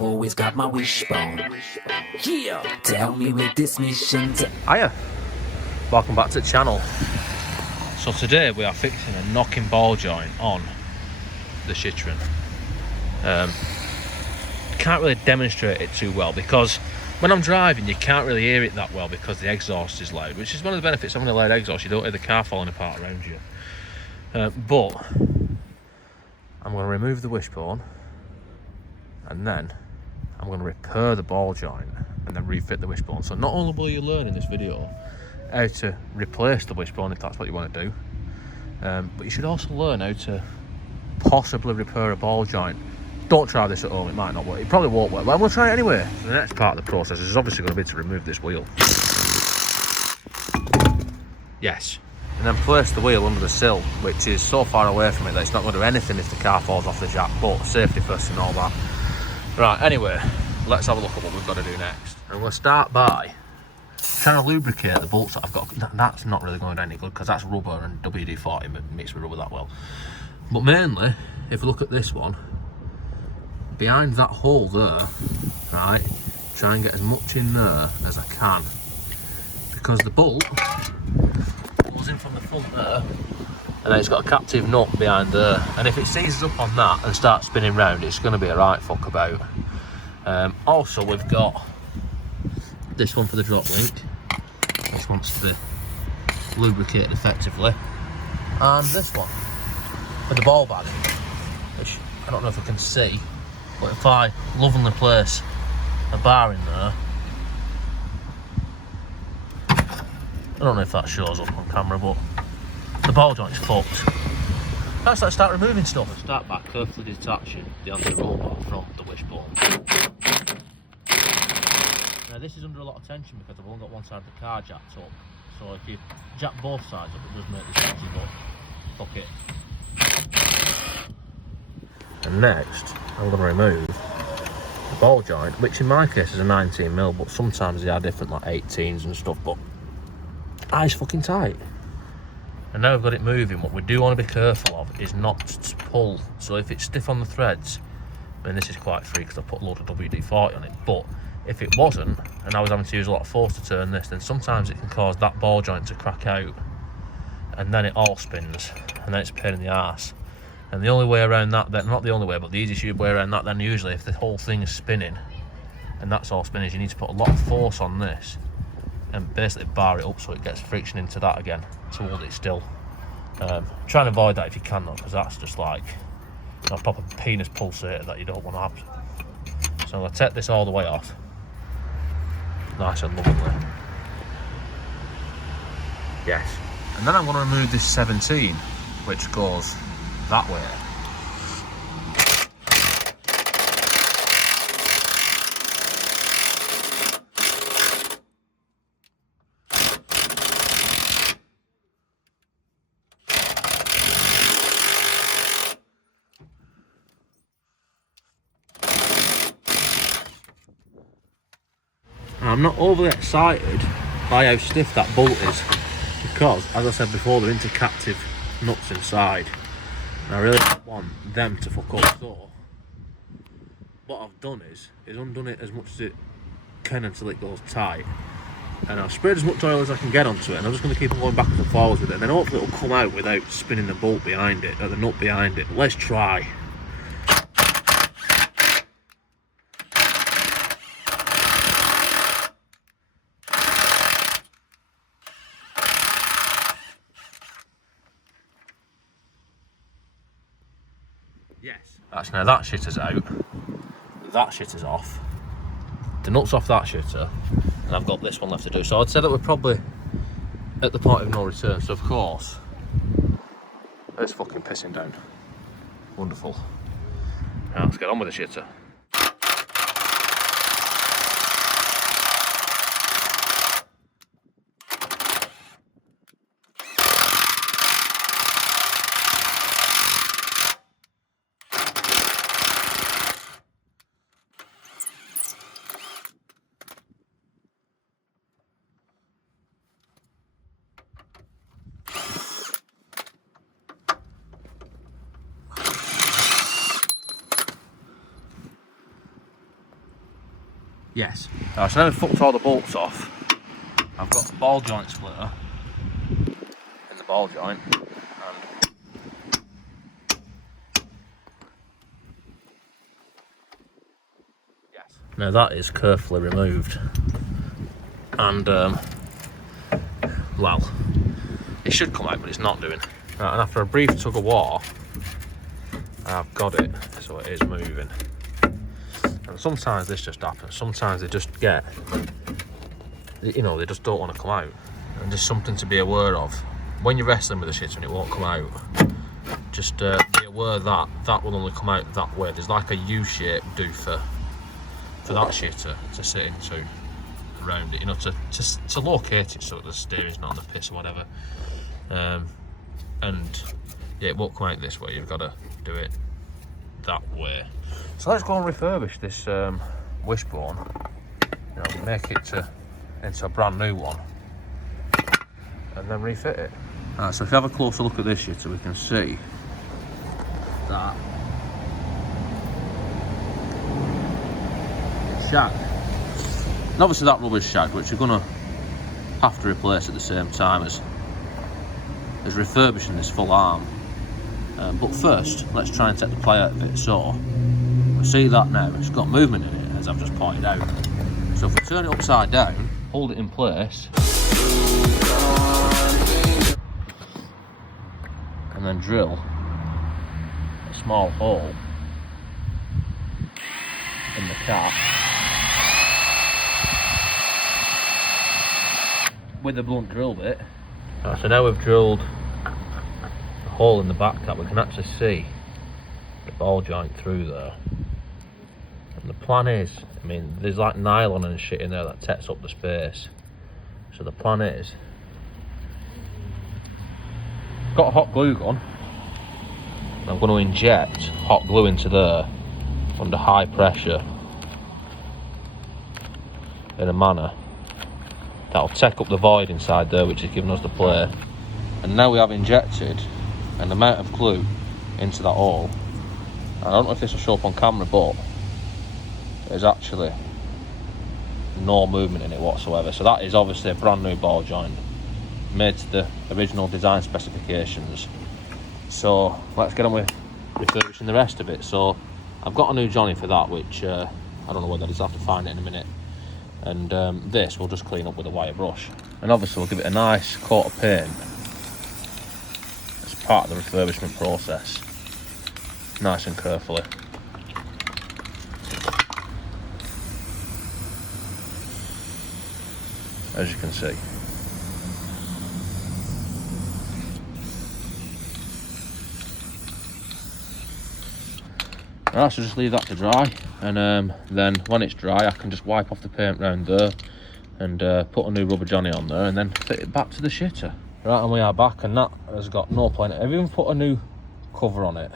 I've always got my wishbone. Yeah, tell me with this mission. Hiya, welcome back to the channel. So today we are fixing a knocking ball joint on the Citroen. Can't really demonstrate it too well because when I'm driving you can't really hear it that well because the exhaust is loud, which is one of the benefits of having a loud exhaust. You don't hear the car falling apart around you. But I'm going to remove the wishbone and then I'm going to repair the ball joint and then refit the wishbone. So not only will you learn in this video how to replace the wishbone if that's what you want to do, but you should also learn how to possibly repair a ball joint. Don't try this at home, it might not work. It probably won't work, but I'm going to try it anyway. So the next part of the process is obviously going to be to remove this wheel. Yes. And then place the wheel under the sill, which is so far away from it that it's not going to do anything if the car falls off the jack, but safety first and all that. Right, anyway, let's have a look at what we've got to do next. And we'll start by trying to lubricate the bolts that I've got. That's not really going to do any good because that's rubber and WD-40 mixed with rubber that well. But mainly, if we look at this one, behind that hole there, right, try and get as much in there as I can. Because the bolt goes in from the front there, and then it's got a captive nut behind there. And if it seizes up on that and starts spinning round, it's going to be a right fuck about. Also, we've got this one for the drop link, which wants to be lubricated effectively, and this one for the ball bag, which I don't know if I can see, but if I lovingly place a bar in there, I don't know if that shows up on camera, but the ball joint's fucked. Let's start removing stuff. I'll start by carefully detaching the anti-roll bar from the wishbone. Now this is under a lot of tension because I've only got one side of the car jacked up. So if you jack both sides up, it does make this empty, but fuck it. And next, I'm going to remove the ball joint, which in my case is a 19mm, but sometimes they are different, like 18s and stuff, but it's fucking tight. And now we've got it moving, what we do want to be careful of is not to pull. So if it's stiff on the threads, I mean this is quite free because I put a load of WD-40 on it, but if it wasn't, and I was having to use a lot of force to turn this, then sometimes it can cause that ball joint to crack out, and then it all spins, and then it's a pain in the arse. And the only way around that, not the only way, but the easiest way around that then usually, if the whole thing is spinning, and that's all spinning, is you need to put a lot of force on this, and basically bar it up so it gets friction into that again, to hold it still. Try and avoid that if you can though, because that's just like a proper penis pulsator that you don't want to have. So I'm going to take this all the way off. Nice and lovely. Yes. And then I'm going to remove this 17, which goes that way. I'm not overly excited by how stiff that bolt is because, as I said before, they're into captive nuts inside and I really don't want them to fuck up. So what I've done is undone it as much as it can until it goes tight, and I've sprayed as much oil as I can get onto it, and I'm just going to keep on going backwards and forwards with it, and then hopefully it'll come out without spinning the bolt behind it, or the nut behind it. Let's try. Yes. That's now that shitter's out, that shitter's off, the nut's off that shitter, and I've got this one left to do. So I'd say that we're probably at the point of no return. So of course, it's fucking pissing down. Wonderful. Now let's get on with the shitter. Yes. So now we've fucked all the bolts off. I've got the ball joint splitter in the ball joint. And yes. Now that is carefully removed. And well, it should come out, but it's not doing. Right, and after a brief tug of war, I've got it, so it is moving. And sometimes this just happens. Sometimes they just get, you know, they just don't want to come out. And just something to be aware of. When you're wrestling with the shit and it won't come out, just be aware that that will only come out that way. There's like a U-shape do for that shitter to sit into around it, you know, to locate it so the steering's not on the piss or whatever. And yeah, it won't come out this way. You've got to do it that way. So let's go and refurbish this Wishbone. You know, make it into a brand new one, and then refit it. Right, so if you have a closer look at this shitter, we can see that it's shagged. And obviously that rubber's shagged, which you're gonna have to replace at the same time as refurbishing this full arm. But first, let's try and take the play out of it. So we see that now it's got movement in it, as I've just pointed out. So if we turn it upside down, hold it in place, and then drill a small hole in the cap with the blunt drill bit. Right, so now we've drilled a hole in the back cap, we can actually see the ball joint through there. And the plan is, I mean, there's like nylon and shit in there that takes up the space. So the plan is, got a hot glue gun, and I'm going to inject hot glue into there under high pressure in a manner that'll take up the void inside there, which is giving us the play. And now we have injected an amount of glue into that hole. I don't know if this will show up on camera, but there's actually no movement in it whatsoever. So that is obviously a brand new ball joint, made to the original design specifications. So let's get on with refurbishing the rest of it. So I've got a new Johnny for that, which I don't know whether I'll have to find it in a minute. And this we'll just clean up with a wire brush. And obviously we'll give it a nice coat of paint as part of the refurbishment process, nice and carefully. As you can see. Right, so just leave that to dry, and then when it's dry I can just wipe off the paint round there and put a new rubber Johnny on there and then fit it back to the shitter. Right, and we are back, and that has got no point. I've even put a new cover on it,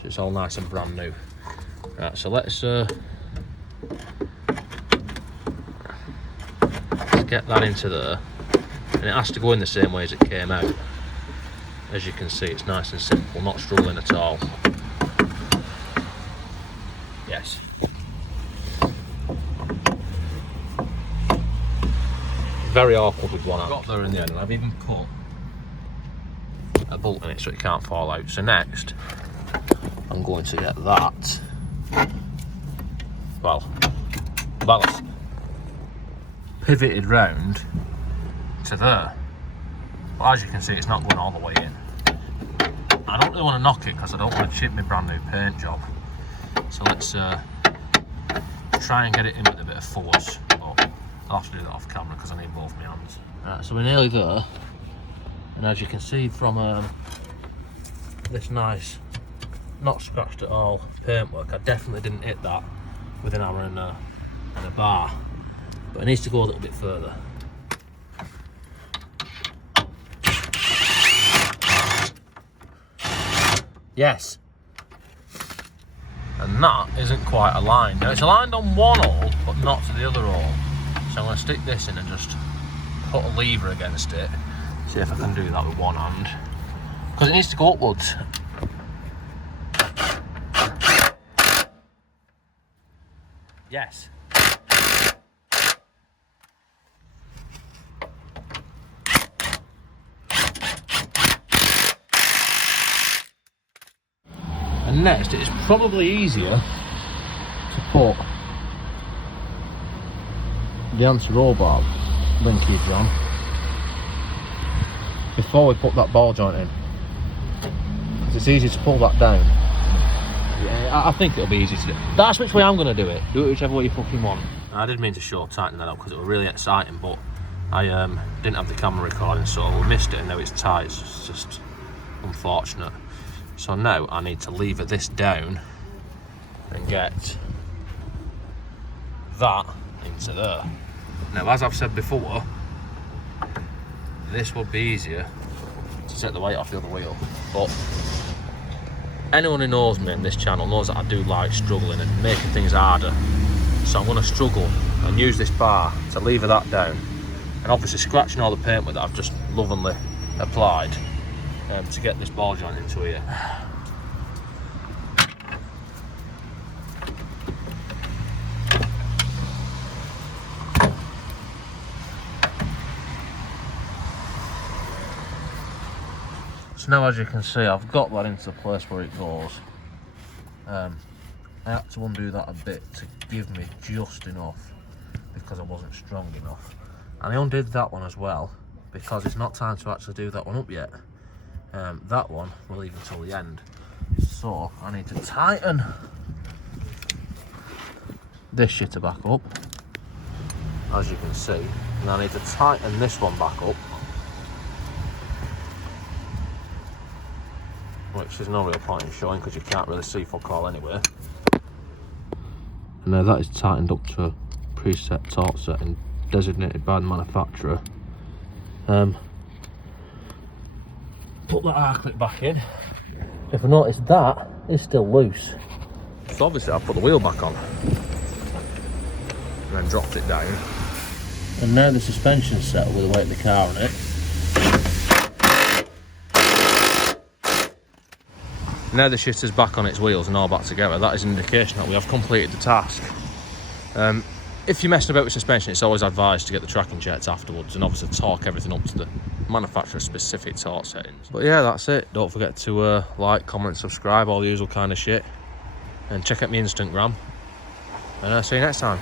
so it's all nice and brand new. Right, so let's get that into there, and it has to go in the same way as it came out. As you can see, it's nice and simple, not struggling at all. Yes. Very awkward with one hand. Got there in the end, and I've even put a bolt in it so it can't fall out. So next, I'm going to get that, well, ballast pivoted round to there. But as you can see, it's not going all the way in. I don't really want to knock it because I don't want to chip my brand new paint job. So let's try and get it in with a bit of force. But I'll have to do that off camera because I need both my hands. Right, so we're nearly there. And as you can see from this nice, not scratched at all, paintwork, I definitely didn't hit that with an hammer and a bar. But it needs to go a little bit further. Yes. And that isn't quite aligned. Now it's aligned on one hole, but not to the other hole. So I'm going to stick this in and just put a lever against it. See if I can do that with one hand. Because it needs to go upwards. Yes. And next, it's probably easier to put the anti-roll bar linkage on before we put that ball joint in, because it's easy to pull that down. Yeah, I think it'll be easy to do. That's which way I'm going to do it. Do it whichever way you fucking want. I did mean to tighten that up because it was really exciting, but I didn't have the camera recording, so we missed it, and now it's tight. It's just unfortunate. So now I need to lever this down and get that into there. Now, as I've said before, this would be easier to take the weight off the other wheel, but anyone who knows me in this channel knows that I do like struggling and making things harder. So I'm going to struggle and use this bar to lever that down, and obviously scratching all the paintwork that I've just lovingly applied to get this ball joint into here. So now, as you can see, I've got that into the place where it goes. I had to undo that a bit to give me just enough because I wasn't strong enough. And I undid that one as well because it's not time to actually do that one up yet. That one we'll leave until the end. So I need to tighten this shitter back up, as you can see, and I need to tighten this one back up, which is no real point in showing because you can't really see fuck all anyway. And now that is tightened up to a preset torque setting designated by the manufacturer. Put that R clip back in. If I notice, that is still loose. So obviously I've put the wheel back on and then dropped it down. And now the suspension's set with the weight of the car on it. Now the shitter's back on its wheels and all back together, that is an indication that we have completed the task. If you're messing about with suspension, it's always advised to get the tracking checked afterwards and obviously torque everything up to the manufacturer's specific torque settings. But yeah, that's it. Don't forget to like, comment, subscribe, all the usual kind of shit. And check out my Instagram. And I'll see you next time.